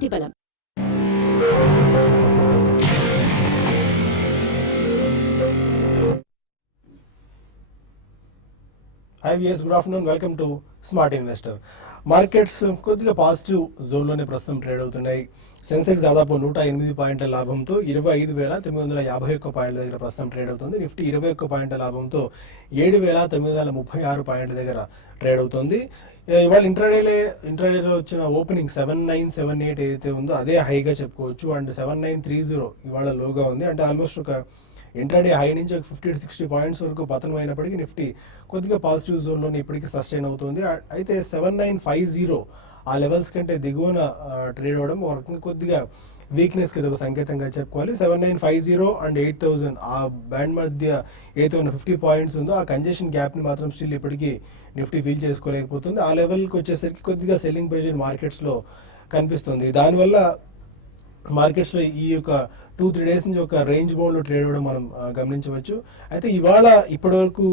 ప్రతిఫలం. Hi viewers, good afternoon. Welcome to Smart Investor. Markets కొద్దిగా positive జోన్లోనే ప్రస్తుతం trade అవుతున్నాయి. సెన్సెక్స్ దాదాపు 108 పాయింట్ల లాభంతో 25,951 పాయింట్ల దగ్గర ప్రస్తుతం ట్రేడ్ అవుతుంది. నిఫ్టీ 21 పాయింట్ల లాభంతో 7,936 పాయింట్ల దగ్గర ట్రేడ్ అవుతుంది. ఇవాళ ఇంట్రాడేలో వచ్చిన ఓపెనింగ్ 7978 ఏదైతే ఉందో అదే హైగా చెప్పుకోవచ్చు. అండ్ 7930 ఇవాళ లోగా ఉంది. అంటే ఆల్మోస్ట్ ఒక ఇంట్రాడే హై నుంచి ఒక 50 to 60 పాయింట్స్ వరకు పతనం అయినప్పటికీ నిఫ్టీ కొద్దిగా పాజిటివ్ జోన్లోనే ఇప్పటికీ సస్టైన్ అవుతుంది. అయితే 7950 ఆ లెవెల్స్ కంటే దిగువన ట్రేడ్ అవ్వడం ఒక కొద్దిగా వీక్నెస్ కి ఒక సంకేతంగా చెప్పుకోవాలి. 7950 అండ్ 8000 ఆ బ్యాండ్ మధ్య ఏదైతే ఉన్న 50 పాయింట్స్ ఉందో ఆ కంజెషన్ గ్యాప్ ని మాత్రం స్టిల్ ఇప్పటికీ నిఫ్టీ ఫీల్ చేసుకోలేకపోతుంది. ఆ లెవెల్కి వచ్చేసరికి కొద్దిగా సెల్లింగ్ ప్రెషర్ మార్కెట్స్ లో కనిపిస్తుంది. దానివల్ల మార్కెట్స్ లో ఈ యొక్క 2-3 డేస్ నుంచి ఒక రేంజ్ బౌండ్ లో ట్రేడ్ అవ్వడం మనం గమనించవచ్చు. అయితే ఇవాళ ఇప్పటి వరకు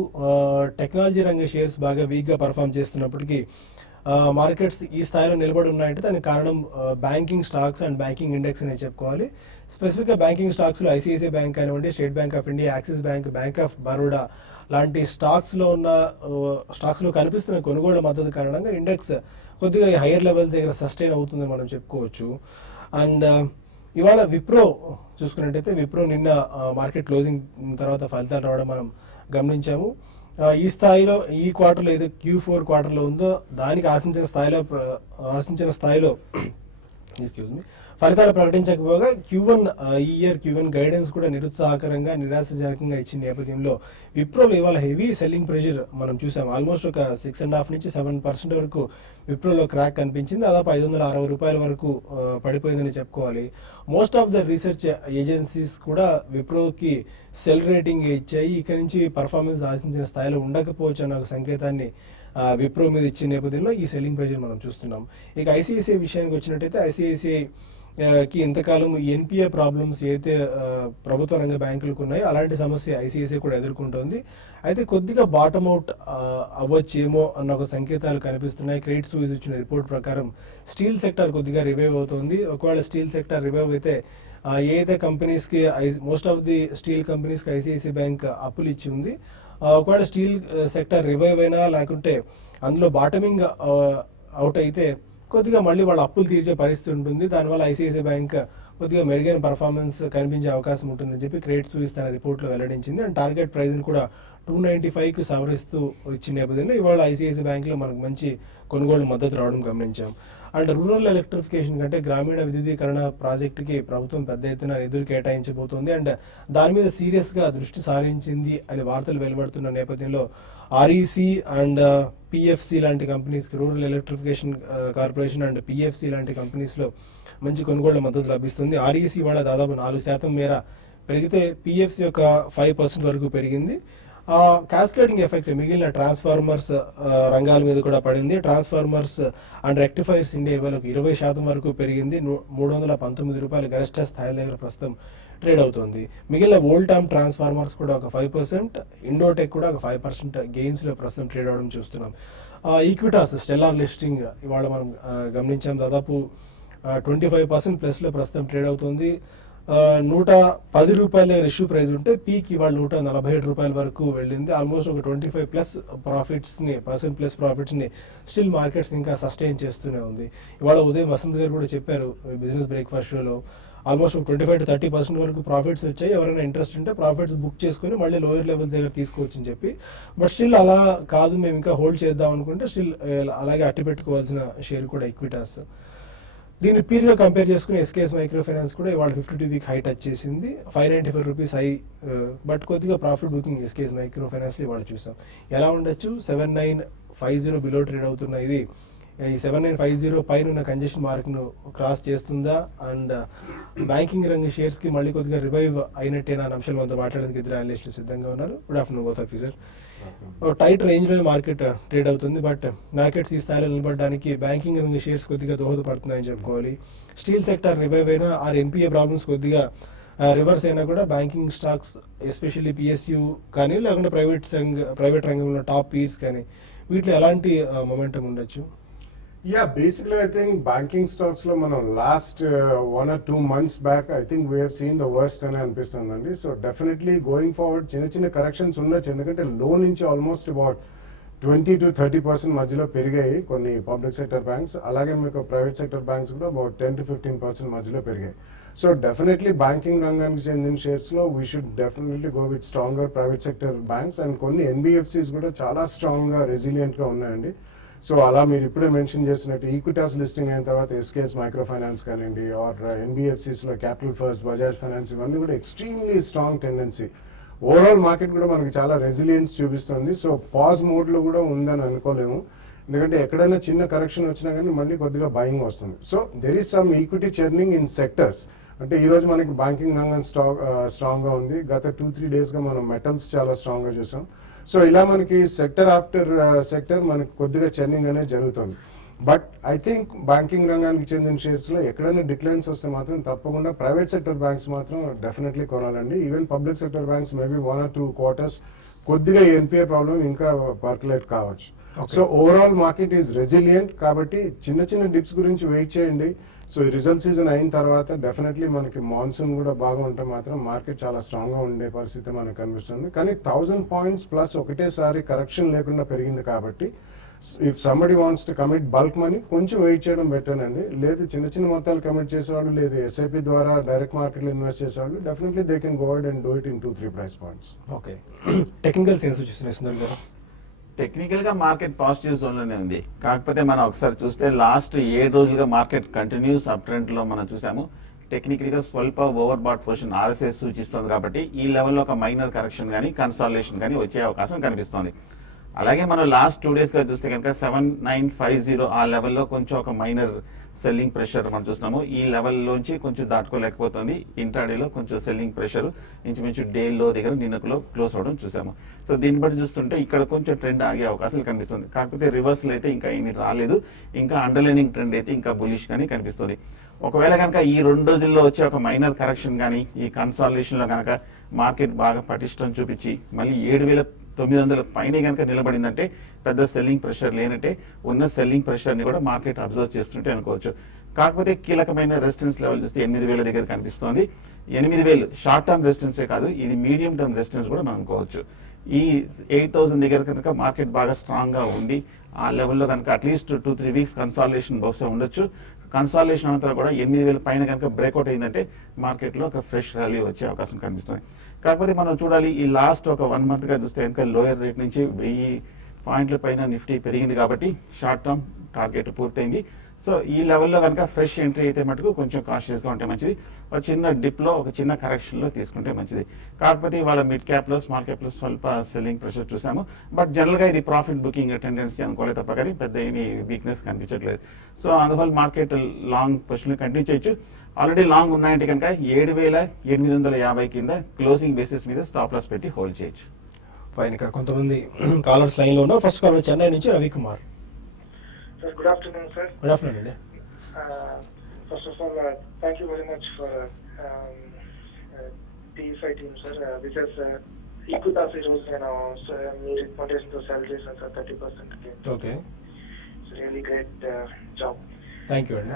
టెక్నాలజీ రంగ షేర్స్ బాగా వీక్ గా పర్ఫామ్ చేస్తున్నప్పటికీ మార్కెట్స్ ఈ స్థాయిలో నిలబడి ఉన్నాయంటే దానికి కారణం banking stocks and banking index అని చెప్పుకోవాలి. స్పెసిఫిక్ గా బ్యాంకింగ్ స్టాక్స్ లో ఐసిఐసిఐ బ్యాంక్ కానివ్వండి, state bank of India, axis bank, bank of Baroda లాంటి స్టాక్స్ లో కనిపిస్తున్న కొనుగోళ్ల మద్దతు కారణంగా ఇండెక్స్ కొద్దిగా హైయర్ లెవెల్ దగ్గర సస్టైన్ అవుతుందని మనం చెప్పుకోవచ్చు. అండ్ ఇవాళ విప్రో చూసుకున్నట్టయితే విప్రో నిన్న మార్కెట్ క్లోజింగ్ తర్వాత ఫలితాలు రావడం మనం గమనించాము. ఈ స్థాయిలో ఈ క్వార్టర్లో ఏదో Q4 క్వార్టర్లో ఉందో దానికి ఆశించిన స్థాయిలో ఎక్స్క్యూజ్ మీ ఫలితాలు ప్రకటించకపోగా Q1 గైడెన్స్ కూడా నిరుత్సాహకరంగా నిరాశజనకంగా ఇచ్చిన నేపథ్యంలో విప్రోలో ఇవాళ హెవీ సెల్లింగ్ ప్రెషర్ మనం చూసాం. ఆల్మోస్ట్ ఒక 6.5 నుంచి 7% వరకు విప్రోలో క్రాక్ కనిపించింది. దాదాపు 560 రూపాయల వరకు పడిపోయిందని చెప్పుకోవాలి. Most of the research agencies కూడా విప్రోకి సెల్ రేటింగ్ ఇచ్చాయి. ఇక్కడి నుంచి పర్ఫార్మెన్స్ ఆశించిన స్థాయిలో ఉండకపోవచ్చు అన్న ఒక సంకేతాన్ని విప్రో మీద ఇచ్చిన నేపథ్యంలో ఈ సెల్లింగ్ ప్రెషర్ మనం చూస్తున్నాం. ఇక ఐసిఐసిఐ విషయానికి వచ్చినట్టయితే ఐసిఐసిఐ కి ఇంతకాలం ఎన్పిఏ ప్రాబ్లమ్స్ ఏదైతే ప్రభుత్వ రంగ బ్యాంకులకు ఉన్నాయో అలాంటి సమస్య ఐసిఐసిఐ కూడా ఎదుర్కొంటోంది. అయితే కొద్దిగా బాటమ్ అవుట్ అవ్వచ్చేమో అన్న ఒక సంకేతాలు కనిపిస్తున్నాయి. క్రెడిట్ స్విస్ ఇచ్చిన రిపోర్ట్ ప్రకారం స్టీల్ సెక్టర్ కొద్దిగా రివైవ్ అవుతుంది. ఒకవేళ స్టీల్ సెక్టర్ రివైవ్ అయితే ఏదైతే కంపెనీస్కి మోస్ట్ ఆఫ్ ది స్టీల్ కంపెనీస్కి ఐసిఐసిఐ బ్యాంక్ అప్పులు ఇచ్చి ఉంది. ఒకవేళ స్టీల్ సెక్టర్ రివైవ్ అయినా లేకుంటే అందులో బాటమింగ్ అవుట్ అయితే కొద్దిగా మళ్ళీ వాళ్ళ అప్పులు తీర్చే పరిస్థితి ఉంటుంది. దానివల్ల ఐసిఐసిఐ బ్యాంక్ కొద్దిగా మెరుగైన పర్ఫార్మెన్స్ కనిపించే అవకాశం ఉంటుందని చెప్పి క్రెడిట్ స్విస్ తన రిపోర్ట్లో వెల్లడించింది. అండ్ టార్గెట్ ప్రైస్ని కూడా 295కు సవరిస్తూ ఇచ్చిన నేపథ్యంలో ఇవాళ ఐసిఐసిఐ బ్యాంక్లో మనకు మంచి కొనుగోలు మద్దతు రావడం గమనించాం. అండ్ రూరల్ ఎలక్ట్రిఫికేషన్ కంటే గ్రామీణ విద్యుదీకరణ ప్రాజెక్టుకి ప్రభుత్వం పెద్ద ఎత్తున నిధులు కేటాయించబోతోంది. అండ్ దాని మీద సీరియస్ గా దృష్టి సారించింది అని వార్తలు వెలువడుతున్న నేపథ్యంలో ఆర్ఈసి అండ్ పిఎఫ్సి లాంటి companies, rural electrification corporation and PFC లాంటి కంపెనీస్ లో మంచి కొనుగోళ్ల మద్దతు లభిస్తుంది. ఆర్ఈసి వాళ్ళ దాదాపు 4% మేర పెరిగితే పిఎఫ్సి యొక్క 5% వరకు పెరిగింది. క్యాస్కేడింగ్ ఎఫెక్ట్ మిగిలిన ట్రాన్స్ఫార్మర్స్ రంగాల మీద కూడా పడింది. ట్రాన్స్ఫార్మర్స్ అండ్ రెక్టిఫైర్స్ ఇండియా ఇవాళ 20% వరకు పెరిగింది. 319 రూపాయల గరిష్ట స్థాయి దగ్గర ప్రస్తుతం ట్రేడ్ అవుతుంది. మిగిలిన వోల్టామ్ ట్రాన్స్ఫార్మర్స్ కూడా ఒక 5%, ఇండోటెక్ కూడా ఒక 5% గెయిన్స్ లో ప్రస్తుతం ట్రేడ్ అవడం చూస్తున్నాం. ఈక్విటాస్ స్టెల్లార్ లిస్టింగ్ ఇవాళ మనం గమనించాం. దాదాపు 25% ప్లస్ లో ప్రస్తుతం ట్రేడ్ అవుతుంది. 110 రూపాయల ఇష్యూ ప్రైస్ ఉంటే పీక్ ఇవాళ 147 రూపాయల వరకు వెళ్ళింది. ఆల్మోస్ట్ ఒక 25% ప్రాఫిట్స్ ని స్టిల్ మార్కెట్స్ ఇంకా సస్టైన్ చేస్తూనే ఉంది. ఇవాళ ఉదయం వసంత్ గారు కూడా చెప్పారు బిజినెస్ బ్రేక్ఫాస్ట్ షోలో ఆల్మోస్ట్ 25 to 30% వరకు ప్రాఫిట్స్ వచ్చాయి. ఎవరైనా ఇంట్రెస్ట్ ఉంటే ప్రాఫిట్స్ బుక్ చేసుకుని మళ్ళీ లోయర్ లెవెల్స్ దగ్గర తీసుకోవచ్చు అని చెప్పి. బట్ స్టిల్ అలా కాదు, మేము ఇంకా హోల్డ్ చేద్దాం అనుకుంటే స్టిల్ అలాగే అట్టి పెట్టుకోవాల్సిన షేర్ కూడా ఈక్విటాస్. దీన్ని పీర్గా కంపేర్ చేసుకుని ఎస్కేఎస్ మైక్రో ఫైనాన్స్ కూడా ఇవాళ 52 వీక్ హై టచ్ చేసింది. 595 రూపీస్ హై, బట్ కొద్దిగా profit booking SKS micro finance ఇవాళ చూసాం. ఎలా ఉండొచ్చు? 7950 బిలో ట్రేడ్ అవుతున్న ఇది ఈ 7950 పైన ఉన్న కంజెషన్ మార్క్ ను క్రాస్ చేస్తుందా? అండ్ బ్యాంకింగ్ రంగ షేర్స్ కి మళ్ళీ కొద్దిగా రివైవ్ అయినట్టేనా అనే అంశాలు మనతో మాట్లాడడానికి ఇద్దరు అనలిస్టులు సిద్ధంగా ఉన్నారు. Good afternoon both of you sir. Tight range లో మార్కెట్ ట్రేడ్ అవుతుంది. బట్ మార్కెట్స్ ఈ స్థాయిలో నిలబడడానికి బ్యాంకింగ్ రంగ షేర్స్ కొద్దిగా దోహదపడుతున్నాయని చెప్పుకోవాలి. స్టీల్ సెక్టర్ రివైవ్ అయినా ఆ ఎన్పిఏ ప్రాబ్లమ్స్ కొద్దిగా రివర్స్ అయినా కూడా బ్యాంకింగ్ స్టాక్స్ ఎస్పెషల్లీ పిఎస్యు కానీ లేకుంటే ప్రైవేట్ రంగంలో టాప్ పీర్స్ కానీ వీటిలో ఎలాంటి మొమెంటం ఉండొచ్చు? Yeah, basically, I think banking stocks lo మనం last 1 or 2 months back, I think we have seen the worst అని అనిపిస్తుందండి. సో డెఫినెట్లీ గోయింగ్ ఫార్వర్డ్ చిన్న చిన్న కరెక్షన్స్ ఉండొచ్చు, ఎందుకంటే లో నుంచి ఆల్మోస్ట్ అబౌట్ 20 to 30% మధ్యలో పెరిగాయి కొన్ని పబ్లిక్ సెక్టర్ బ్యాంక్స్, అలాగే మీకు ప్రైవేట్ సెక్టర్ బ్యాంక్స్ కూడా అబౌట్ 10 to 15% మధ్యలో పెరిగాయి. సో డెఫినెట్లీ బ్యాంకింగ్ రంగానికి చెందిన షేర్స్లో we should definitely go with stronger private sector banks, and కొన్ని ఎన్బిఎఫ్సిస్ కూడా చాలా స్ట్రాంగ్గా రెసిలియంట్గా ఉన్నాయండి. సో అలా మీరు ఇప్పుడే మెన్షన్ చేసినట్టు ఈక్విటాస్ లిస్టింగ్ అయిన తర్వాత ఎస్కేఎస్ మైక్రో ఫైనాన్స్ కానివ్వండి, ఆర్ ఎన్బిఎఫ్సిస్లో క్యాపిటల్ ఫస్ట్, బజాజ్ ఫైనాన్స్, ఇవన్నీ కూడా extremely strong tendency. Overall market కూడా మనకి చాలా రెసిలియన్స్ చూపిస్తుంది. సో పాజ్ మోడ్లో కూడా ఉందని అనుకోలేము, ఎందుకంటే ఎక్కడైనా చిన్న కరెక్షన్ వచ్చినా కానీ మళ్ళీ కొద్దిగా బయింగ్ వస్తుంది. So there is some equity churning in sectors. అంటే ఈరోజు మనకి బ్యాంకింగ్ రంగం స్ట్రాంగ్గా ఉంది. గత 2-3 డేస్గా మనం మెటల్స్ చాలా స్ట్రాంగ్గా చూసాం. సో ఇలా మనకి సెక్టర్ ఆఫ్టర్ సెక్టర్ మనకి కొద్దిగా చర్నింగ్ అనేది జరుగుతుంది. బట్ ఐ థింక్ బ్యాంకింగ్ రంగానికి చెందిన షేర్స్లో ఎక్కడైనా డిక్లైన్స్ వస్తే మాత్రం తప్పకుండా ప్రైవేట్ సెక్టర్ బ్యాంక్స్ మాత్రం డెఫినెట్లీ కొనాలండి. Even public sector banks maybe 1 or 2 quarters కొద్దిగా ఎన్పిఏ ప్రాబ్లం ఇంకా పర్కులేట్ కావచ్చు. So overall market is resilient, కాబట్టి చిన్న చిన్న డిప్స్ గురించి వెయిట్ చేయండి. సో ఈ రిజల్ట్ సీజన్ అయిన తర్వాత డెఫినెట్లీ మనకి మాన్సూన్ కూడా బాగా ఉంటే మాత్రం మార్కెట్ చాలా స్ట్రాంగ్గా ఉండే పరిస్థితి మనకు కనిపిస్తుంది. కానీ 1000 points ప్లస్ ఒకటేసారి కరెక్షన్ లేకుండా పెరిగింది కాబట్టి if somebody wants to commit bulk money కొంచెం వెయిట్ చేయడం బెటర్ అండి. లేదు చిన్న చిన్న మొత్తాలు కమిట్ చేసేవాళ్ళు, లేదు ఎస్ఐపి ద్వారా డైరెక్ట్ మార్కెట్లో ఇన్వెస్ట్ చేసేవాళ్ళు, definitely they can go ahead and do it in 2-3 price points. Okay, technical sense వచ్చేస్తున్నాయి సుందర్ గారు. టెక్నికల్ గా మార్కెట్ పాజిటివ్ జోన్ లోనే ఉంది. కాకపోతే మనం ఒకసారి చూస్తే లాస్ట్ 7 రోజులుగా మార్కెట్ కంటిన్యూస్ అప్ ట్రెండ్ లో మనం చూసాము. టెక్నికల్ గా స్వల్ప ఓవర్ బాట్ పొజిషన్ ఆర్ఎస్ఎస్ సూచిస్తుంది కాబట్టి ఈ లెవెల్లో ఒక మైనర్ కరెక్షన్ కానీ కన్సాలిడేషన్ కానీ వచ్చే అవకాశం కనిపిస్తుంది. అలాగే మనం లాస్ట్ 2 days గా చూస్తే కనుక 7950 ఆ లెవెల్లో కొంచెం ఒక మైనర్ సెల్లింగ్ ప్రెషర్ మనం చూస్తున్నాము. ఈ లెవెల్లోంచి కొంచెం దాటుకోలేకపోతుంది. ఇంట్రాడేలో కొంచెం సెల్లింగ్ ప్రెషర్ ఇంచుమించు డేలో దగ్గర నిన్నకులో క్లోజ్ అవడం చూసాము. సో దీన్ని బట్టి చూస్తుంటే ఇక్కడ కొంచెం ట్రెండ్ ఆగే అవకాశాలు కనిపిస్తుంది. కాకపోతే రివర్సల్ అయితే ఇంకా ఏమీ రాలేదు. ఇంకా అండర్లైనింగ్ ట్రెండ్ అయితే ఇంకా బులిష్ గానీ కనిపిస్తుంది. ఒకవేళ కనుక ఈ 2 రోజుల్లో వచ్చే ఒక మైనర్ కరెక్షన్ కానీ ఈ కన్సాలిడేషన్ లో కనుక మార్కెట్ బాగా పటిష్టం చూపించి మళ్ళీ 7,900 పైన కనుక నిలబడిందంటే పెద్ద సెల్లింగ్ ప్రెషర్ లేనంటే ఉన్న సెల్లింగ్ ప్రెషర్ ని కూడా మార్కెట్ అబ్జర్వ్ చేస్తుంటే అనుకోవచ్చు. కాకపోతే కీలకమైన రెసిస్టెన్స్ లెవెల్ చూస్తే 8,000 దగ్గర కనిపిస్తోంది. 8,000 షార్ట్ టర్మ్ రెసిస్టెన్సే కాదు, ఇది మీడియం టర్మ్ రెసిస్టెన్స్ కూడా మనం అనుకోవచ్చు. ఈ 8,000 దగ్గర కనుక మార్కెట్ బాగా స్ట్రాంగ్ గా ఉండి ఆ లెవెల్లో కనుక అట్లీస్ట్ 2-3 weeks కన్సాలిడేషన్ బహుశా ఉండొచ్చు. కన్సాలిడేషన్ అనంతరం కూడా 8,000 పైన కనుక బ్రేక్అవుట్ అయిందంటే మార్కెట్లో ఒక ఫ్రెష్ ర్యాలీ వచ్చే అవకాశం కనిపిస్తుంది. కాకపోతే మనం చూడాలి ఈ లాస్ట్ ఒక 1 month గా చూస్తే కనుక లోయర్ రేట్ నుంచి 1000 పాయింట్ల పైన నిఫ్టీ పెరిగింది కాబట్టి షార్ట్ టర్మ్ టార్గెట్ పూర్తయింది. సో ఈ లెవెల్లో కనుక ఫ్రెష్ ఎంట్రీ అయితే మటుకు కొంచెం కాషియస్గా ఉంటే మంచిది. ఒక చిన్న డిప్లో ఒక చిన్న కరెక్షన్లో తీసుకుంటే మంచిది. కాకపోతే ఇవాళ మిడ్ క్యాప్లో స్మాల్ క్యాప్లో స్వల్ప సెల్లింగ్ ప్రెషర్ చూసాము. బట్ జనరల్గా ఇది ప్రాఫిట్ బుకింగ్ టెండెన్సీ అనుకోలే తప్ప కానీ పెద్ద ఏమీ వీక్నెస్ కనిపించట్లేదు. సో అందువల్ల మార్కెట్ లాంగ్ పొజిషన్ కంటిన్యూ చేయొచ్చు. ఆల్రెడీ లాంగ్ ఉన్నాయంటే కనుక 7,850 కింద క్లోజింగ్ బేసిస్ మీద స్టాప్ లాస్ పెట్టి హోల్డ్ చేయొచ్చు. ఫైన్. ఇంకా కొంతమంది కాలర్స్ లైన్లో ఉన్నారు. ఫస్ట్ కాలర్ చెన్నై నుంచి Ravikumar. Sir, good afternoon, sir. Good afternoon అండి. First of all, thank you very much for TSI team, sir. Because Equitas is me recommendation తో సెల్ చేశాను సార్ 30% కి. Okay, it's really great job. Thank you అండి.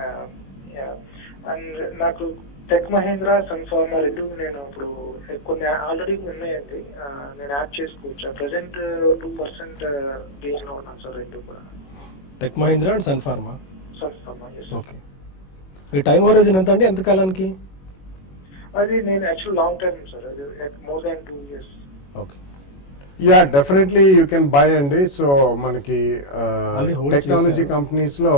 And నాకు tech Mahindra, Sun Pharma రెండు నేను ఇప్పుడు కొన్ని ఆల్రెడీ ఉన్నాయండి, నేను యాడ్ చేసుకోవచ్చు. ప్రెసెంట్ 2% గెయిన్ లో ఉన్నాను సార్ రెండు కూడా. టెక్ మహీంద్రా అండ్ సన్ఫార్మా. సన్ఫార్మా, ఓకే. ఈ టైం హోరైజన్ ఎంత అండి, ఎంత కాలానికి? అది నేను యాక్చువల్ లాంగ్ టైమ్ సార్, అది more than 2 years. Okay, yeah definitely you can buy అండి. సో మనకి hold టెక్నాలజీ చేశారు. కంపెనీస్ లో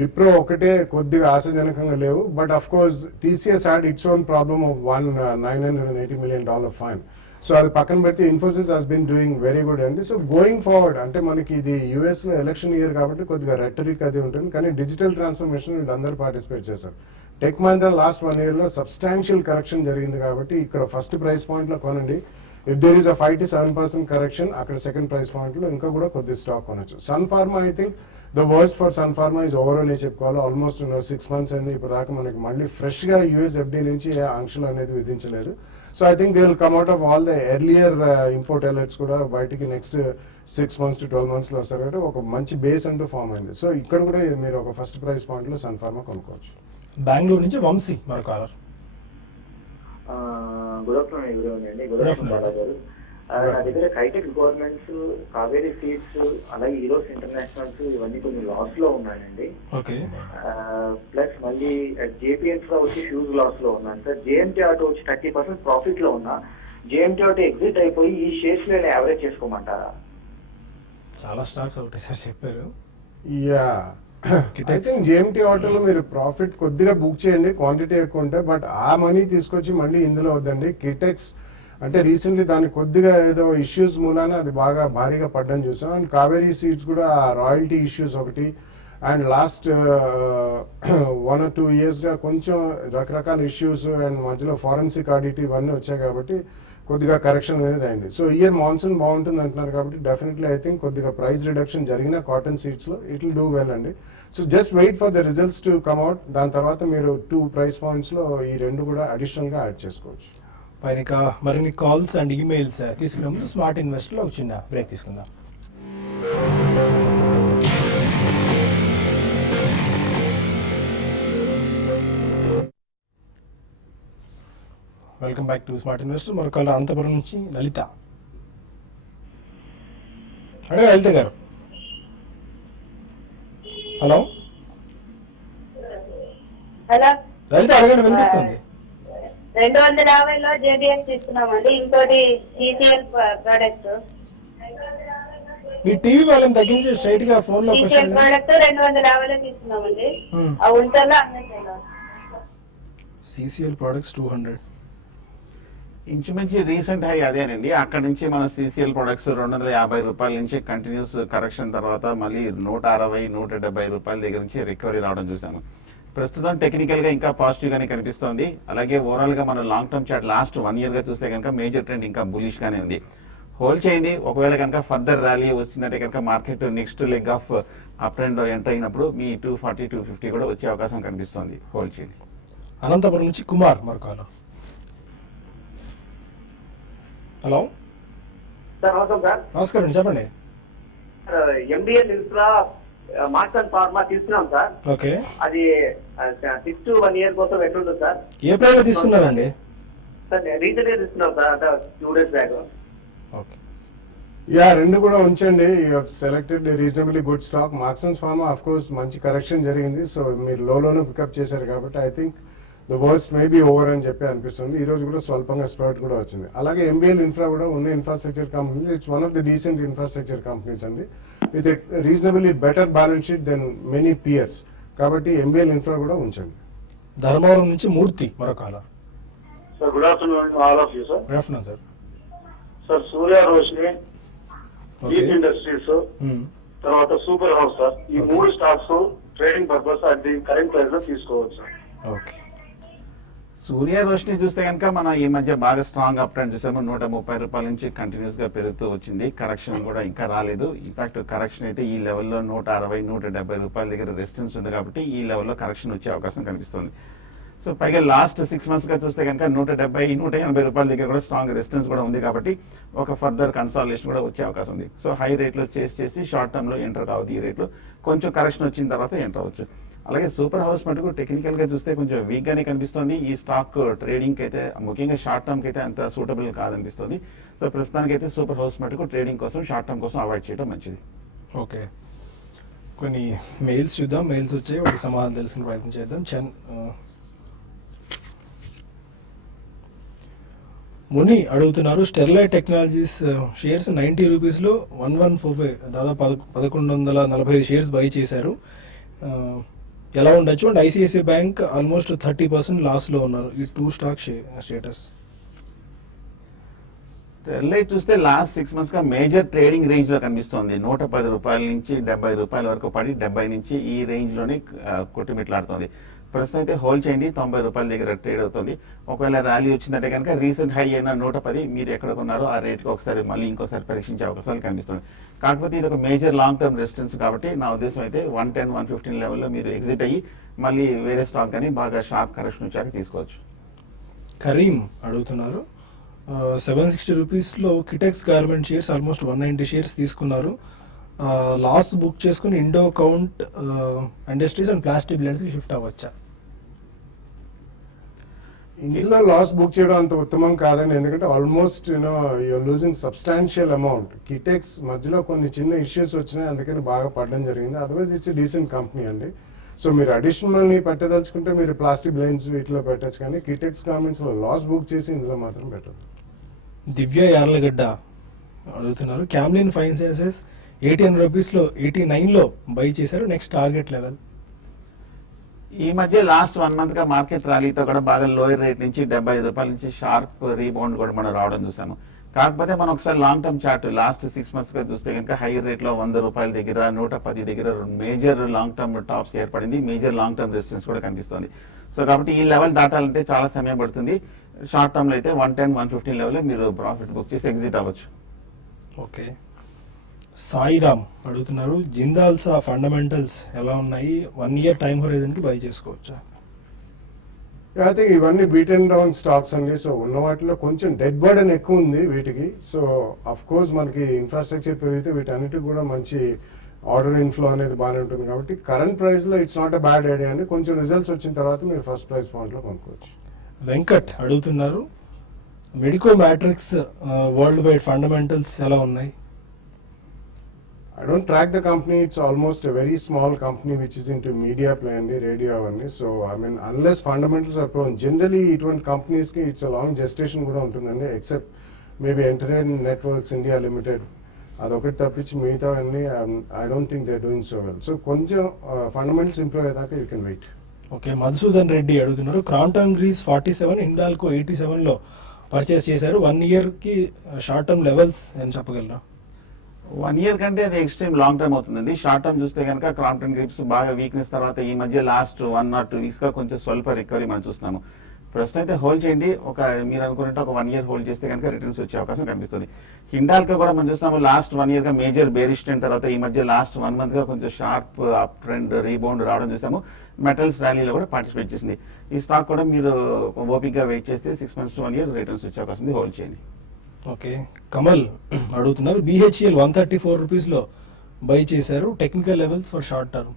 విప్రో ఒకటే కొద్దిగా ఆశాజనకంగా లేవు. But of course TCS had its own problem of $980 million fine. So అది పక్కన పెడితే Infosys has been doing very good అండి. సో గోయింగ్ ఫార్వర్డ్ అంటే మనకి ఇది యూఎస్ లో ఎలక్షన్ ఇయర్ కాబట్టి కొద్దిగా రెటరిక్ అది ఉంటుంది, కానీ డిజిటల్ ట్రాన్స్ఫర్మేషన్ వీళ్ళందరూ పార్టిసిపేట్ చేశారు. టెక్ మహీంద్రా లాస్ట్ 1 year లో సబ్స్టాన్షియల్ కరెక్షన్ జరిగింది కాబట్టి ఇక్కడ ఫస్ట్ ప్రైస్ పాయింట్ లో కొనండి. If there is a 5 to 7% correction అక్కడ సెకండ్ ప్రైస్ పాయింట్ లో ఇంకా కూడా కొద్ది స్టాక్ కొనొచ్చు. Sun Pharma I think the worst for Sun Pharma is over అని చెప్పుకోవాలి. ఆల్మోస్ట్ 6 months అయింది ఇప్పుడు దాకా మనకి మళ్ళీ ఫ్రెష్ గా యూఎస్ ఎఫ్డీ నుంచి ఏ ఆంక్షలు అనేది విధించలేదు. So I think they will come out of all the earlier import alerts కూడా బయటికి నెక్స్ట్ 6 months to 12 months లో వస్తారు కాబట్టి ఒక మంచి బేస్ అంటూ ఫామ్ అయింది. సో ఇక్కడ కూడా మీరు ఒక ఫస్ట్ ప్రైస్ పాయింట్ లో సన్ ఫార్మా కొనుక్కోవచ్చు. బెంగళూరు నుంచి వంశీ మరో కాలర్. గుడ్ ఆఫ్టర్నూన్ ఎవ్రీవన్ అండి. గుడ్ ఆఫ్టర్నూన్ బాలా గారు. నా దగ్గర కైటెక్ గవర్నమెంట్స్, కావేరీ సీడ్స్, అలాగే హీరోస్ ఇంటర్నేషనల్స్ ఇవన్నీ కొన్ని లాస్ లో ఉన్నాయండి. ఓకే. ప్లస్ మళ్ళీ జేపీ ఇన్ఫ్రా వచ్చి హ్యూజ్ లాస్ లో ఉన్నాను సార్. జేఎంటీ ఆటో వచ్చి 30% ప్రాఫిట్ లో ఉన్నా. జేఎంటీ ఆటో ఎగ్జిట్ అయిపోయి ఈ షేర్స్ లో యావరేజ్ చేసుకోమంటారా? చాలా స్టాక్స్ ఒకటేసారి చెప్పారు. యా ఐ థింక్ జేఎంటీ ఆటోలో మీరు ప్రాఫిట్ కొద్దిగా బుక్ చేయండి, క్వాంటిటీ ఎక్కువ ఉంటే. బట్ ఆ మనీ తీసుకొచ్చి మళ్ళీ ఇందులో వద్దండి. కిటెక్స్ అంటే రీసెంట్లీ దాన్ని కొద్దిగా ఏదో ఇష్యూస్ మూలాన అది బాగా భారీగా పడ్డం చూసాం. అండ్ కావేరీ సీడ్స్ కూడా రాయల్టీ ఇష్యూస్ ఒకటి, అండ్ లాస్ట్ 1 or 2 yearsగా కొంచెం రకరకాల ఇష్యూస్ అండ్ మధ్యలో ఫారెన్సిక్ ఆడిట్ ఇవన్నీ వచ్చాయి కాబట్టి కొద్దిగా కరెక్షన్ అనేది అయింది. సో ఇయర్ మాన్సూన్ బాగుంటుంది అంటున్నారు కాబట్టి డెఫినెట్లీ ఐ థింక్ కొద్దిగా ప్రైస్ రిడక్షన్ జరిగిన కాటన్ సీడ్స్లో ఇట్ విల్ డూ వెల్ అండి. So just wait for the results to come out. దాని తర్వాత మీరు 2 price pointsలో ఈ 2 కూడా అడిషనల్గా యాడ్ చేసుకోవచ్చు. పైన ఇక మరిన్ని కాల్స్ అండ్ ఈమెయిల్స్ తీసుకునే ముందు స్మార్ట్ ఇన్వెస్టర్లో ఒక చిన్న బ్రేక్ తీసుకుందాం. Welcome back to smart investor. మరొక కాలర్ అనంతపురం నుంచి లలిత. అడే లలిత గారు. హలో హలో లలిత అడగండి, వినిపిస్తుంది. 250లో జేబీఎస్ తీసుకున్నామండి. ఇంకోటి సిసిఎల్ ప్రోడక్ట్. మీ టీవీ వాళ్ళని తగ్గించి స్ట్రైట్ గా ఫోన్ లో సిసిఎల్ ప్రోడక్ట్ 250లో తీసుకున్నామండి. ఆ ఉంటలో అమ్మేసాను. CCL products 200. ఇంచుమించి రీసెంట్ హై అదేనండి. అక్కడ నుంచి మన సిసిఎల్ ప్రొడక్ట్స్ 250 రూపాయల నుంచి కంటిన్యూస్ కరెక్షన్ తర్వాత మళ్ళీ 160, 170 రూపాయల దగ్గర నుంచి రికవరీ రావడం చూసాము. ప్రస్తుతం టెక్నికల్ గా ఇంకా పాజిటివ్ గానే కనిపిస్తోంది. అలాగే ఓవరాల్ గా మనం long term chart last 1 year గా చూస్తే కనుక మేజర్ ట్రెండ్ ఇంకా బులిష్ గానే ఉంది. హోల్డ్ చేయండి. ఒకవేళ కనుక ఫర్దర్ ర్యాలీ వచ్చిందంటే కనుక market next leg of up trend లో ఎంటర్ అయినప్పుడు మీ 240, 250 కూడా వచ్చే అవకాశం కనిపిస్తోంది. హోల్డ్ చేయండి. అనంతపురం నుంచి కుమార్ మరొక. హలో సార్ నమస్కారం సార్. నమస్కారం, చెప్పండి. ఎంబీఎల్ ఇన్ఫ్రా మార్క్స్ ఫార్మా తీసుకున్నాం సార్. ఓకే. అది 6 to 1 year కోసం ఎట్లుంటుంది సార్? ఏ ప్రైస్ లో తీసుకున్నారండి? సార్ రీసెంట్ గా తీసుకున్నాం sir, 2 days back. Okay. Yeah 2 కూడా ఉంచండి. You have selected reasonably good stock. Marksans Pharma of course మంచి కరెక్షన్ జరిగింది. సో మీరు లోలోనే పికప్ చేశారు కాబట్టి I think the worst may be over అని చెప్పి అనిపిస్తుంది. ఈ రోజు కూడా స్వల్పంగా స్పర్ట్ కూడా వచ్చింది. అలాగే ఎంబీఎల్ ఇన్ఫ్రా కూడా ఉన్న infrastructure company, its one of the decent infrastructure companies అండి, with reasonably better balance sheet than many peers. కాబట్టి ఎంబీఎల్ ఇన్ఫ్రా కూడా ఉంచండి. ధర్మవరం నుంచి మూర్తి మరొక. Sir good afternoon all of you sir. Good afternoon sir. Sir Surya Roshni, okay. Deep industries, తర్వాత super house sir. ఈ 3 stocks trading purpose అది current price లో తీసుకోవచ్చు సార్. ఓకే. సూర్య రోషిని చూస్తే కనుక మనం ఈ మధ్య బాగా స్ట్రాంగ్ అప్ ట్రెండ్ చూసాము. 130 రూపాయల నుంచి కంటిన్యూస్ గా పెరుగుతూ వచ్చింది. కరెక్షన్ కూడా ఇంకా రాలేదు. ఇన్ఫాక్ట్ కరెక్షన్ అయితే ఈ లెవెల్లో 160, 170 రూపాయల దగ్గర రెసిస్టెన్స్ ఉంది కాబట్టి ఈ లెవెల్లో కరెక్షన్ వచ్చే అవకాశం కనిపిస్తుంది. సో పైగా లాస్ట్ 6 months గా చూస్తే కనుక 170, 180 రూపాయల దగ్గర కూడా స్ట్రాంగ్ రెసిస్టెన్స్ కూడా ఉంది కాబట్టి ఒక ఫర్దర్ కన్సాలిడేషన్ కూడా వచ్చే అవకాశం ఉంది. సో హై రేట్ లో చేసి షార్ట్ టర్మ్ లో ఎంటర్ కావద్దు. ఈ రేట్ లో కొంచెం కరెక్షన్ వచ్చిన తర్వాత ఎంటర్ అవ్వచ్చు. అలాగే సూపర్ హౌస్ మటుకు టెక్నికల్ గా చూస్తే కొంచెం వీక్ గానే కనిపిస్తుంది. ఈ స్టాక్ ట్రేడింగ్ అయితే ముఖ్యంగా షార్ట్ టర్మ్ కి అయితే అంత సూటబుల్ కాదనిపిస్తుంది. సో ప్రస్తుతానికి అయితే సూపర్ హౌస్ మటుకు ట్రేడింగ్ కోసం షార్ట్ టర్మ్ కోసం అవాయిడ్ చేయడం మంచిది. ఓకే. కొన్ని మెయిల్స్ చూద్దాం. మెయిల్స్ వచ్చాయి, వాటికి సమాధానం తెలుసుకునే ప్రయత్నం చేద్దాం. ముని అడుగుతున్నారు, స్టెర్లైట్ టెక్నాలజీస్ షేర్స్ 90 రూపీస్లో 1145 దాదాపు 1145 షేర్స్ బై చేశారు. ఎలా ఉండొచ్చు? అండ్ ఐసిఐసిఐ బ్యాంక్ ఆల్మోస్ట్ 30% లాస్లో ఉన్నారు. ఈ 2 స్టాక్ స్టేటస్. స్టెర్లైట్ చూస్తే లాస్ట్ 6 months గా మేజర్ ట్రేడింగ్ రేంజ్ లో కనిపిస్తోంది. 110 రూపాయల నుంచి 70 రూపాయల వరకు పడి 70 నుంచి ఈ రేంజ్ లోనే కొట్టుమిట్లాడుతోంది. ప్రస్తుతం అయితే హోల్డ్ చేయండి. 90 రూపాయల దగ్గర ట్రేడ్ అవుతుంది. ఒకవేళ ర్యాలీ వచ్చిందంటే కనుక రీసెంట్ హై అయిన 110 మీరు ఎక్కడ కొన్నారో ఆ రేట్కి ఒకసారి మళ్ళీ ఇంకోసారి పరీక్షించే అవకాశాలు కనిపిస్తుంది. కాకపోతే ఇది ఒక మేజర్ లాంగ్ టర్మ్ రెసిస్టెన్స్ కాబట్టి నా ఉద్దేశం అయితే 110, 115 లెవెల్లో మీరు ఎగ్జిట్ అయ్యి మళ్ళీ వేరే స్టాక్ కానీ బాగా షార్ప్ కరెక్షన్ వచ్చాక తీసుకోవచ్చు. కరీం అడుగుతున్నారు, ₹760లో Kitex garment shares almost 190 shares తీసుకున్నారు. లాస్ బుక్ చేసుకుని Indo Count industries and plastic బ్లేడ్స్కి షిఫ్ట్ అవ్వచ్చా? ఇందులో లాస్ బుక్ చేయడం అంత ఉత్తమం కాదని, ఎందుకంటే almost you're losing substantial amount. Kitex మధ్యలో కొన్ని చిన్న ఇష్యూస్ వచ్చినాయి, అందుకని బాగా పడడం జరిగింది. అదర్వైజ్ ఇట్స్ డీసెంట్ కంపెనీ అండి. సో మీరు అడిషనల్ పెట్టదలుచుకుంటే మీరు ప్లాస్టిక్ బ్లైండ్స్ వీటిలో పెట్టచ్చు, కానీ కిటెక్స్ గార్మెంట్స్ లో లాస్ బుక్ చేసి ఇందులో మాత్రం పెట్టదు. దివ్య యార్లగడ్డ అడుగుతున్నారు, క్యామ్లిన్ ఫైన్ సైన్సెస్ ₹89లో 89లో బై చేశారు, నెక్స్ట్ టార్గెట్ లెవెల్? ఈ మధ్య లాస్ట్ 1 మంత్ గా మార్కెట్ ర్యాలీతో కూడా బాగా లోయర్ రేట్ నుంచి ₹75 నుంచి షార్ప్ రీబౌండ్ కూడా మనం రావడం చూసాము. కాకపోతే మనం ఒకసారి long term chart last 6 months గా చూస్తే కనుక హై రేట్ లో ₹100 దగ్గర 110 దగ్గర మేజర్ లాంగ్ టర్మ్ టాప్స్ ఏర్పడింది, మేజర్ లాంగ్ టర్మ్ రెసిస్టెన్స్ కూడా కనిపిస్తుంది. సో కాబట్టి ఈ లెవెల్ దాటాలంటే చాలా సమయం పడుతుంది. షార్ట్ టర్మ్ లో అయితే 110, 115 లెవెల్ మీరు ప్రాఫిట్ బుక్ చేసి ఎగ్జిట్ అవ్వచ్చు. ఓకే. సాయిరామ్ అడుగుతున్నారు, జిందాల్సా ఫండమెంటల్స్ ఎలా ఉన్నాయి, 1 year టైం హొరైజన్ కి బై చేసుకోవచ్చా? అయితే ఇవన్నీ బీట్ అండ్ డౌన్ స్టాక్స్ అండి. సో ఉన్న వాటిలో కొంచెం డెడ్ బర్డెన్ ఎక్కువ ఉంది వీటికి. సో అఫ్ కోర్స్ మనకి ఇన్ఫ్రాస్ట్రక్చర్ పెరిగితే వీటన్నిటికి కూడా మంచి ఆర్డర్ ఇన్ఫ్లో అనేది బాగానే ఉంటుంది. కాబట్టి కరెంట్ ప్రైస్ లో it's not a bad idea అండి. కొంచెం రిజల్ట్స్ వచ్చిన తర్వాత మీరు ఫస్ట్ ప్రైస్ పాయింట్ లో కొనుక్కోవచ్చు. వెంకట్ అడుగుతున్నారు, medico matrix world wide fundamentals ఎలా ఉన్నాయి? I don't track the company. It's almost a very small company which is into media play and radio అవన్నీ. So I mean unless fundamentals are proven, generally ఇటువంటి companies కి it's a long gestation కూడా ఉంటుందండి. Except maybe Entertainment Networks India Limited, అదొకటి తప్పించి మిగతా అన్ని I don't think they're doing so well. So కొంచెం fundamentals improve అయ్యాక you can wait. Okay. Madhusudan Reddy అడుగుతున్నారు, క్రాంటన్ గ్రీస్ 47, హిండాల్కో 87లో పర్చేస్ చేశారు, 1 year కి షార్ట్ టర్మ్ లెవెల్స్ అని చెప్పగలరా? 1 year కంటే అది ఎక్స్ట్రీమ్ లాంగ్ టర్మ్ అవుతుందండి. షార్ట్ టర్మ్ చూస్తే కనుక క్రాంప్టన్ గ్రిప్స్ బాగా వీక్నెస్ తర్వాత ఈ మధ్య లాస్ట్ 1 or 2 weeks గా కొంచెం స్వల్ప రికవరీ మనం చూస్తున్నాము. ప్రస్తుతం అయితే హోల్డ్ చేయండి. మీరు అనుకున్నట్టు ఒక 1 year హోల్డ్ చేస్తే కనుక రిటర్న్స్ వచ్చే అవకాశం కనిపిస్తుంది. హిండాల్కో కూడా మనం చూస్తున్నాము లాస్ట్ 1 year గా మేజర్ బేరిష్ ట్రెండ్ తర్వాత ఈ మధ్య లాస్ట్ 1 month గా కొంచెం షార్ప్ అప్ ట్రెండ్ రీబౌండ్ రావడం చూసాము. మెటల్స్ ర్యాలీలో కూడా పార్టిసిపేట్ చేసింది. ఈ స్టాక్ కూడా మీరు ఓపిక్ గా వెయిట్ చేస్తే 6 months to 1 year రిటర్న్స్ వచ్చే అవకాశం ఉంది, హోల్డ్ చేయండి. ఓకే. కమల్ అడుగుతున్నారు, BHEL ₹134లో బై చేశారు, technical levels for short term?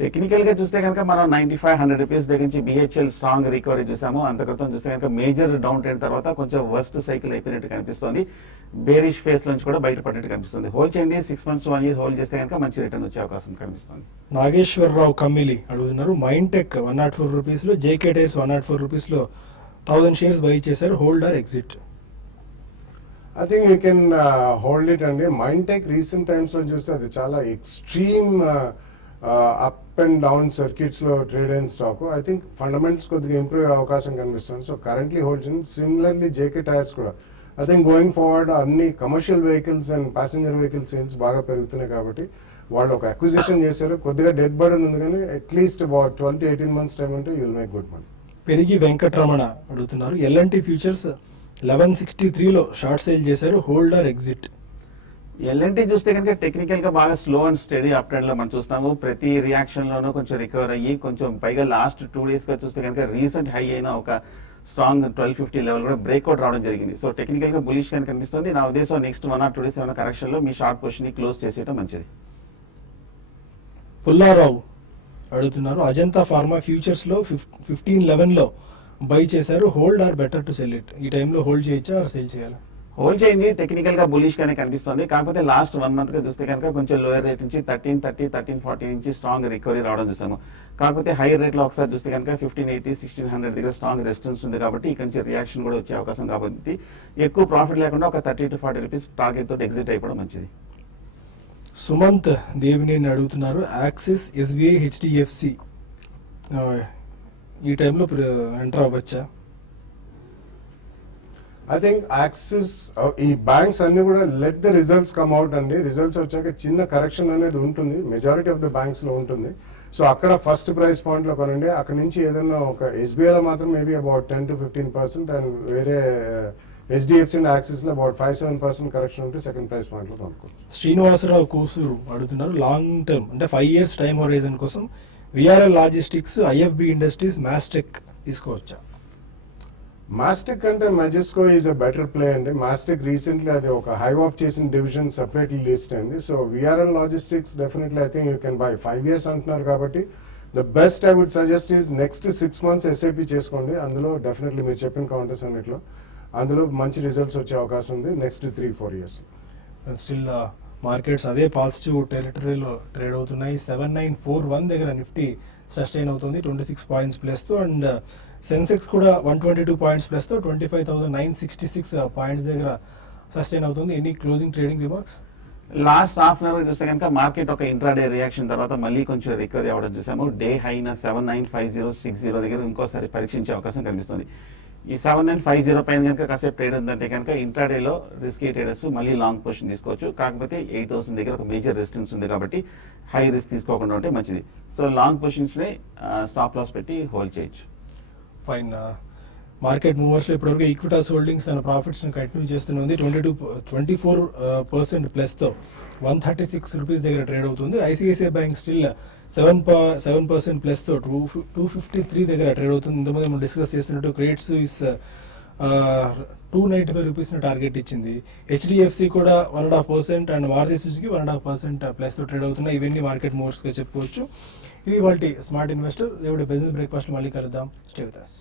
Technical గా చూస్తే కనుక మనం ₹95-100 దగ్గర నుంచి BHEL స్ట్రాంగ్ రికవరీ చూసాము. అంత క్రితం చూస్తే కనుక మేజర్ డౌన్ ట్రెండ్ తర్వాత కొంచెం వర్స్ట్ సైకిల్ అయిపోయినట్టు కనిపిస్తుంది. బేరిష్ ఫేస్ నుంచి కూడా బయటపడినట్టు కనిపిస్తుంది. హోల్డ్ చేయండి. 6 months to 1 year హోల్డ్ చేస్తే కనుక మంచి రిటర్న్ వచ్చే అవకాశం కనిపిస్తుంది. నాగేశ్వరరావు కమ్మిలి అడుగుతున్నారు, మైంటెక్ ₹104లో, JK Tyres ₹104లో 1000 షేర్స్ బై చేశారు, hold or exit? I think you can hold it అండి. మైంటెక్ రీసెంట్ టైమ్స్ లో చూస్తే అది చాలా extreme up and down circuits లో ట్రేడ్ అయిన స్టాక్. ఐ థింక్ ఫండమెంటల్స్ కొద్దిగా ఇంప్రూవ్ అయ్యే అవకాశం కనిపిస్తుంది. సో కరెంట్లీ హోల్డ్ చేయండి. సిమిలర్లీ JK Tyres కూడా ఐ థింక్ గోయింగ్ ఫార్వర్డ్ అన్ని commercial vehicles and passenger vehicle sales బాగా పెరుగుతున్నాయి కాబట్టి వాళ్ళు ఒక అక్విజిషన్ చేశారు. కొద్దిగా డెడ్ బర్డెన్ ఉంది, కానీ at least about 12 to 18 months time అంటే యూల్ మేక్ గుడ్ మనీ. పెరిగి వెంకటరమణ అడుగుతున్నారు, L&T ఫ్యూచర్స్ 1163లో షార్ట్ సేల్ చేశారు, హోల్డ్ ఆర్ ఎగ్జిట్? L&T చూస్తే కనుక టెక్నికల్ గా బాగా slow and study up trend లో మనం చూస్తున్నాము. ప్రతి రియాక్షన్ లోనూ కొంచెం రికవర్ అయ్యి కొంచెం పైగా లాస్ట్ 2 days గా చూస్తే కనుక రీసెంట్ హై అయిన ఒక స్ట్రాంగ్ 1250 లెవెల్ కూడా బ్రేక్అవుట్ రావడం జరిగింది. సో టెక్నికల్ గా బులిష్ గా కనిపిస్తుంది. నా ఉద్దేశం నెక్స్ట్ 1 or 2 days ఏమైనా కరెక్షన్ లో మీ షార్ట్ పొజిషన్ ని క్లోజ్ చేసేయడం మంచిది. పుల్లారావు అడుగుతున్నారు, అజంతా ఫార్మా ఫ్యూచర్స్ లో 1511లో బై చేశారు, hold are better to sell it? ఈ టైంలో హోల్డ్ చేయొచ్చా ఆర్ సేల్ చేయాలా? హోల్డ్ చేయండి. టెక్నికల్ గా బులిష్ గానే కనిపిస్తుంది. కాకపోతే లాస్ట్ 1 month గా చూస్తే కనుక కొంచెం లోయర్ రేట్ నుంచి 1330, 1340 నుంచి స్ట్రాంగ్ రికవరీ రావడం చూసాము. కాకపోతే హైయర్ రేట్ లో ఒకసారి చూస్తే కనుక 1580, 1600 దగ్గర స్ట్రాంగ్ రెసిస్టెన్స్ ఉంది కాబట్టి ఇక్కడ నుంచి రియాక్షన్ కూడా వచ్చే అవకాశం కాబట్టి ఎక్కువ ప్రాఫిట్ లేకుండా ఒక 30 to 40 రూపీస్ టార్గెట్ తోటి ఎగ్జిట్ అయిపోవడం మంచిది. సుమంత్ దేవినేని అడుగుతున్నారు, యాక్సిస్, SBI, HDFC ఈ టైంలో ఎంటర్ అవ్వచ్చా? ఐ థింక్ యాక్సిస్ ఈ బ్యాంక్స్ అన్ని కూడా let the results come out అండి. రిజల్ట్స్ వచ్చాక చిన్న కరెక్షన్ అనేది ఉంటుంది, మెజారిటీ ఆఫ్ ద బ్యాంక్స్ లో ఉంటుంది. సో అక్కడ ఫస్ట్ ప్రైస్ పాయింట్ లో కొనండి. అక్కడ నుంచి ఏదైనా ఒక SBI లో మాత్రం మేబీ అబౌట్ 10 to 15% అండ్ వేరే HDFC అండ్ యాక్సిస్ లో అబౌట్ 5-7% కరెక్షన్ ఉంటే సెకండ్ ప్రైస్ పాయింట్ లో కొనుక్కోవచ్చు. శ్రీనివాసరావు కూసూరు అడుగుతున్నారు, లాంగ్ టర్మ్ అంటే 5 years టైం హొరైజన్ కోసం VRL logistics, IFB industries, Mastek తీసుకోవచ్చా? మాస్టిక్ అంటే Majesco is a better play అండి. మాస్టిక్ రీసెంట్లీ అది ఒక హైవ్ ఆఫ్ చేసిన డివిజన్ సెపరేట్లీ లిస్ట్ అయింది. So VRL logistics definitely I think you can buy 5 years అంటున్నారు కాబట్టి the best I would suggest is next 6 months SIP చేసుకోండి. అందులో డెఫినెట్లీ మీరు చెప్పిన కౌంటర్స్ అన్నిట్లో అందులో మంచి రిజల్ట్స్ వచ్చే అవకాశం ఉంది నెక్స్ట్ 3-4 years. స్టిల్ మార్కెట్స్ అదే పాజిటివ్ టెరిటరీలో ట్రేడ్ అవుతున్నాయి. 7941 దగ్గర నిఫ్టీ సస్టైన్ అవుతుంది 26 points ప్లస్తో, అండ్ సెన్సెక్స్ కూడా 122 points ప్లస్తో 25,966 points దగ్గర సస్టైన్ అవుతుంది. Any closing trading remarks? Last half an hour చూస్తే కనుక మార్కెట్ ఒక ఇంట్రాడే రియాక్షన్ తర్వాత మళ్ళీ కొంచెం రికవరీ అవ్వడం చూసాము. డే హైన 795060 దగ్గర ఇంకోసారి పరీక్షించే అవకాశం కనిపిస్తుంది. ఈ 7950 పైన కనుక కాసేపు ట్రేడ్ ఉందంటే కనుక ఇంట్రాడేలో రిస్కీ ట్రేడర్స్ మళ్ళీ లాంగ్ పొజిషన్ తీసుకోవచ్చు. కాకపోతే 8000 దగ్గర ఒక మేజర్ రెసిస్టెన్స్ ఉంది కాబట్టి హై రిస్క్ తీసుకోకుండా ఉంటే మంచిది. సో లాంగ్ పొజిషన్స్ ని స్టాప్ లాస్ పెట్టి హోల్డ్ చేయొచ్చు. ఫైన్. మార్కెట్ మూవర్స్ ఇప్పటివరకు ఈక్విటాస్ హోల్డింగ్స్ తన ప్రాఫిట్స్ కంటిన్యూ చేస్తుంది. 24% ప్లస్తో 136 రూపీస్ దగ్గర ట్రేడ్ అవుతుంది. ఐసిఐసిఐ బ్యాంక్ స్టిల్ 7% ప్లస్తో 253 దగ్గర ట్రేడ్ అవుతుంది. ఇంతకుముందు మనం డిస్కస్ చేసినట్టు క్రెడిట్స్ ఇస్ 295 రూపీస్ని టార్గెట్ ఇచ్చింది. హెచ్డిఎఫ్సి కూడా 1.5% అండ్ మారుతి సుజుకి 1.5% ప్లస్తో ట్రేడ్ అవుతున్నాయి. ఇవన్నీ మార్కెట్ మూవర్స్గా చెప్పుకోవచ్చు. ఇది వాళ్ళ స్మార్ట్ ఇన్వెస్టర్. రేపు బిజినెస్ బ్రేక్ఫాస్ట్ మళ్ళీ కలుద్దాం. Stay with us.